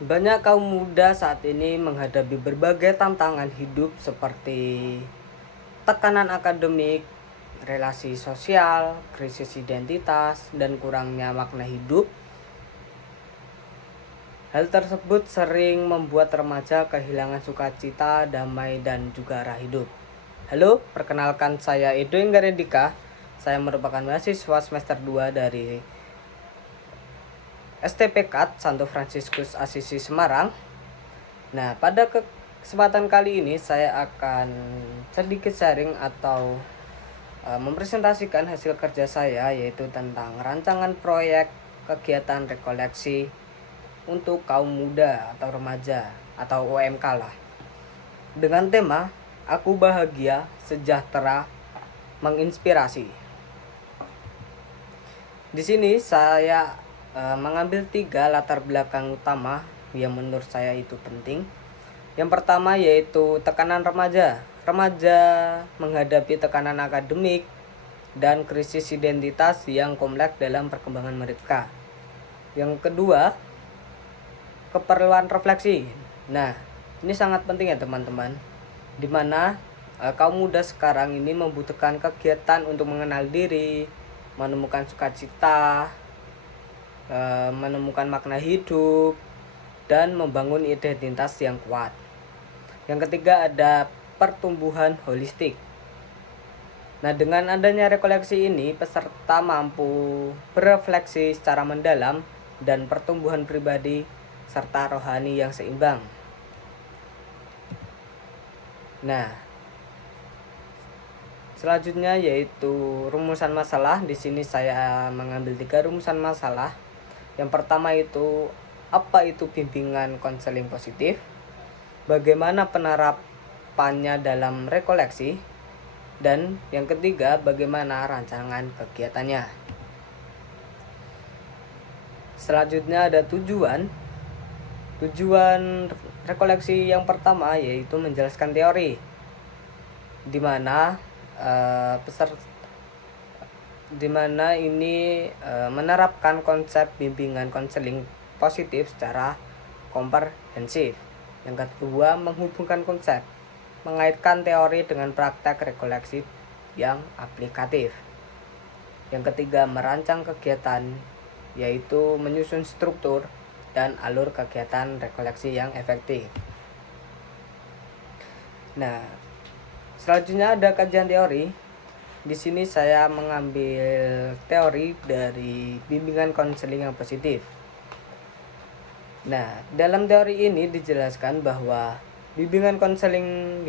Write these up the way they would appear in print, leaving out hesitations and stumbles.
Banyak kaum muda saat ini menghadapi berbagai tantangan hidup seperti tekanan akademik, relasi sosial, krisis identitas, dan kurangnya makna hidup. Hal tersebut sering membuat remaja kehilangan sukacita, damai, dan juga arah hidup. Halo, perkenalkan saya Edo Inggaredika. Saya merupakan mahasiswa semester 2 dari STP KAT Santo Fransiskus Asisi Semarang. Nah, pada kesempatan kali ini saya akan sedikit sharing atau mempresentasikan hasil kerja saya, yaitu tentang rancangan proyek kegiatan rekoleksi untuk kaum muda atau remaja atau UMK lah. Dengan tema Aku Bahagia, Sejahtera, Menginspirasi. Di sini saya mengambil 3 latar belakang utama yang menurut saya itu penting. Yang pertama yaitu tekanan remaja. Remaja menghadapi tekanan akademik dan krisis identitas yang kompleks dalam perkembangan mereka. Yang kedua, keperluan refleksi. Nah, ini sangat penting ya teman-teman, dimana kaum muda sekarang ini membutuhkan kegiatan untuk mengenal diri, menemukan sukacita, menemukan makna hidup, dan membangun identitas yang kuat. Yang ketiga ada pertumbuhan holistik. Nah, dengan adanya rekoleksi ini, peserta mampu berefleksi secara mendalam dan pertumbuhan pribadi serta rohani yang seimbang. Nah, selanjutnya yaitu rumusan masalah. Di sini saya mengambil 3 rumusan masalah. Yang pertama itu apa itu bimbingan konseling positif? Bagaimana penerapannya dalam rekoleksi? Dan yang ketiga, bagaimana rancangan kegiatannya? Selanjutnya ada tujuan. Tujuan rekoleksi yang pertama yaitu menjelaskan teori, di mana ini menerapkan konsep bimbingan konseling positif secara komprehensif. Yang kedua, menghubungkan konsep, mengaitkan teori dengan praktek rekoleksi yang aplikatif. Yang ketiga, merancang kegiatan, yaitu menyusun struktur dan alur kegiatan rekoleksi yang efektif. Nah, selanjutnya ada kajian teori. Di sini saya mengambil teori dari bimbingan konseling yang positif. Nah, dalam teori ini dijelaskan bahwa bimbingan konseling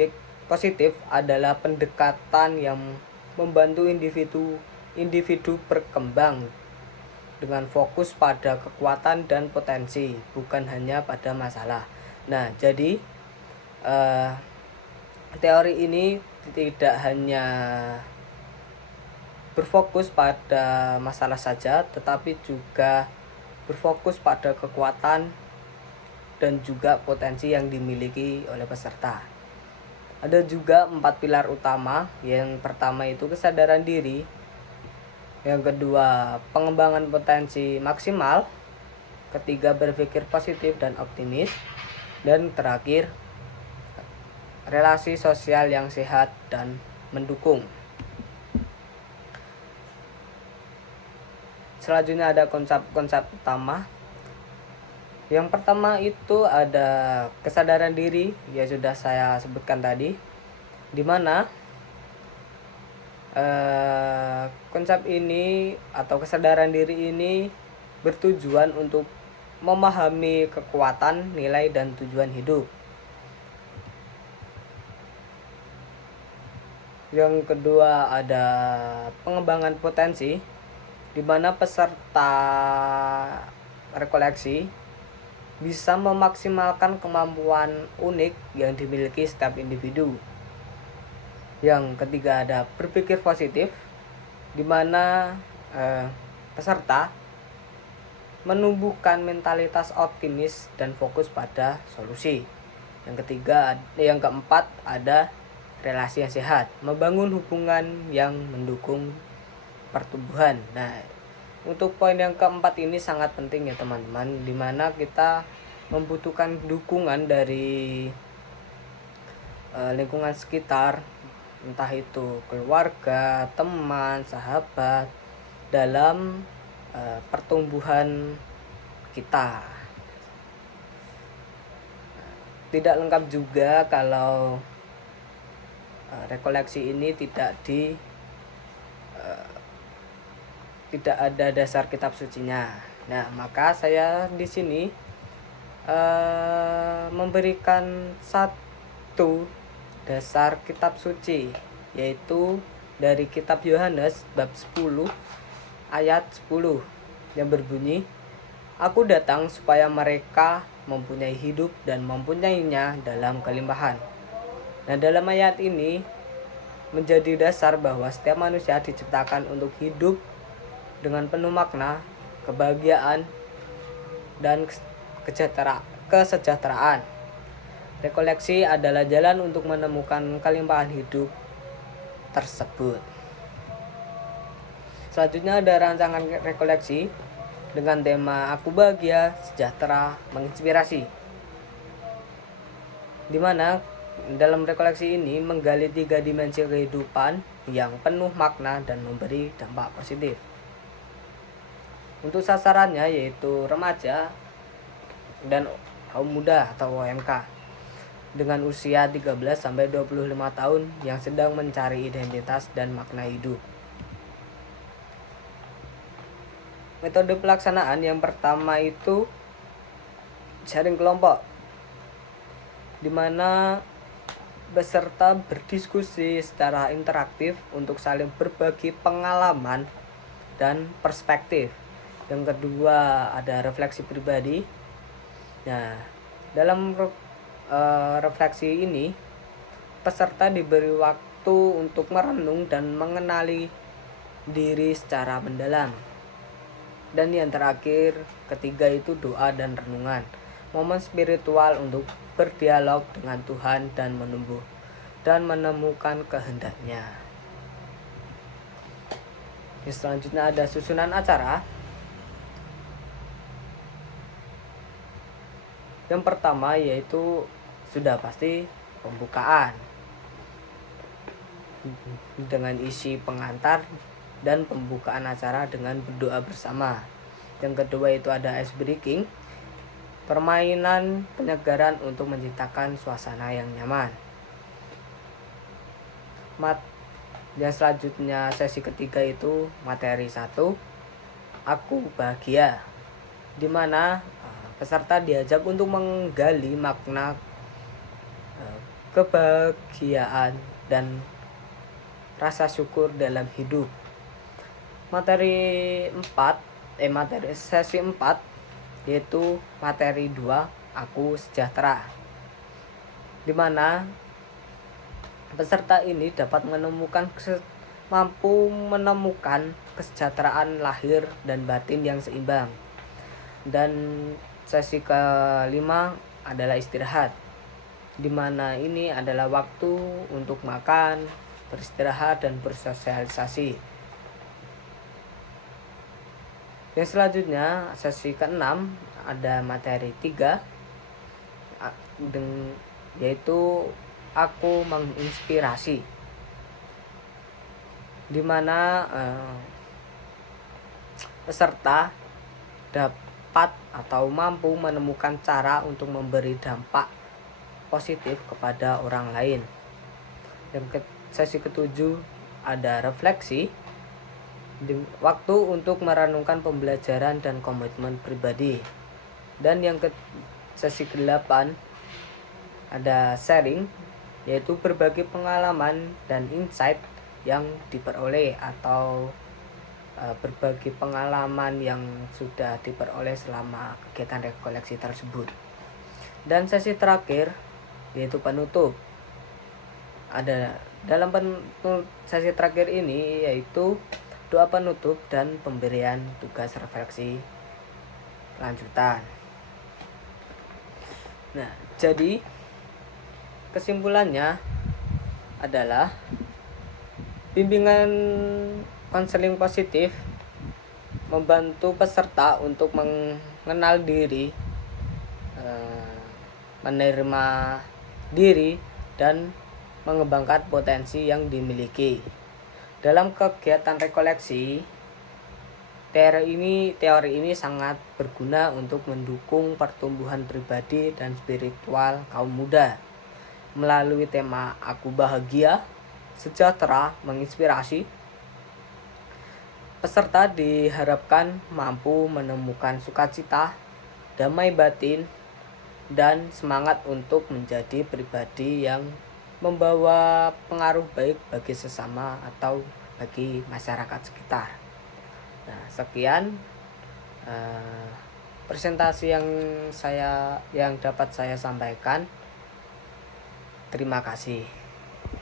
positif adalah pendekatan yang membantu individu berkembang dengan fokus pada kekuatan dan potensi, bukan hanya pada masalah. Nah, jadi teori ini tidak hanya berfokus pada masalah saja, tetapi juga berfokus pada kekuatan dan juga potensi yang dimiliki oleh peserta. Ada juga 4 pilar utama. Yang pertama itu kesadaran diri, yang kedua pengembangan potensi maksimal, ketiga berpikir positif dan optimis, dan terakhir relasi sosial yang sehat dan mendukung. Selanjutnya ada konsep-konsep utama. Yang pertama itu ada kesadaran diri, ya sudah saya sebutkan tadi, di mana konsep ini atau kesadaran diri ini bertujuan untuk memahami kekuatan, nilai, dan tujuan hidup. Yang kedua ada pengembangan potensi, di mana peserta rekoleksi bisa memaksimalkan kemampuan unik yang dimiliki setiap individu. Yang ketiga ada berpikir positif, di mana peserta menumbuhkan mentalitas optimis dan fokus pada solusi. Yang keempat ada relasi yang sehat, membangun hubungan yang mendukung pertumbuhan. Nah, untuk poin yang keempat ini sangat penting ya teman-teman, dimana kita membutuhkan dukungan dari lingkungan sekitar, entah itu keluarga, teman, sahabat, dalam pertumbuhan kita. Tidak lengkap juga kalau rekoleksi ini tidak ada dasar kitab sucinya. Nah, maka saya di sini memberikan satu dasar kitab suci, yaitu dari kitab Yohanes bab 10 ayat 10 yang berbunyi, "Aku datang supaya mereka mempunyai hidup dan mempunyainya dalam kelimpahan." Nah, dalam ayat ini menjadi dasar bahwa setiap manusia diciptakan untuk hidup dengan penuh makna, kebahagiaan, dan kesejahteraan. Rekoleksi adalah jalan untuk menemukan kelimpahan hidup tersebut. Selanjutnya ada rancangan rekoleksi dengan tema Aku Bahagia, Sejahtera, Menginspirasi, di mana dalam rekoleksi ini menggali 3 dimensi kehidupan yang penuh makna dan memberi dampak positif. Untuk sasarannya yaitu remaja dan kaum muda atau OMK dengan usia 13-25 tahun yang sedang mencari identitas dan makna hidup. Metode pelaksanaan yang pertama itu sharing kelompok, di mana peserta berdiskusi secara interaktif untuk saling berbagi pengalaman dan perspektif. Yang kedua ada refleksi pribadi. Nah, dalam refleksi ini peserta diberi waktu untuk merenung dan mengenali diri secara mendalam. Dan yang terakhir, ketiga itu doa dan renungan, momen spiritual untuk berdialog dengan Tuhan dan menumbuh dan menemukan kehendaknya. Selanjutnya ada susunan acara. Yang pertama yaitu sudah pasti pembukaan dengan isi pengantar dan pembukaan acara dengan berdoa bersama. Yang kedua itu ada ice breaking, permainan penyegaran untuk menciptakan suasana yang nyaman. Yang selanjutnya sesi ketiga itu materi 1, Aku Bahagia, di mana peserta diajak untuk menggali makna kebahagiaan dan rasa syukur dalam hidup. Materi sesi 4 yaitu materi 2, Aku Sejahtera, di mana peserta ini dapat mampu menemukan kesejahteraan lahir dan batin yang seimbang. Dan sesi kelima adalah istirahat, di mana ini adalah waktu untuk makan, beristirahat, dan bersosialisasi. Yang selanjutnya sesi ke-6 ada materi 3 yaitu Aku Menginspirasi, di mana peserta dapat atau mampu menemukan cara untuk memberi dampak positif kepada orang lain. Yang sesi ke-7 ada refleksi, waktu untuk merenungkan pembelajaran dan komitmen pribadi. Dan yang sesi ke-8 ada sharing, yaitu berbagi pengalaman dan insight yang diperoleh atau berbagi pengalaman yang sudah diperoleh selama kegiatan rekoleksi tersebut. Dan sesi terakhir yaitu penutup. Ada dalam sesi terakhir ini yaitu doa penutup dan pemberian tugas refleksi lanjutan. Nah, jadi kesimpulannya adalah bimbingan konseling positif membantu peserta untuk mengenal diri, menerima diri dan mengembangkan potensi yang dimiliki. Dalam kegiatan rekoleksi, teori ini sangat berguna untuk mendukung pertumbuhan pribadi dan spiritual kaum muda. Melalui tema Aku Bahagia, Sejahtera, Menginspirasi, peserta diharapkan mampu menemukan sukacita, damai batin, dan semangat untuk menjadi pribadi yang membawa pengaruh baik bagi sesama atau bagi masyarakat sekitar. Nah, sekian presentasi yang dapat saya sampaikan. Terima kasih.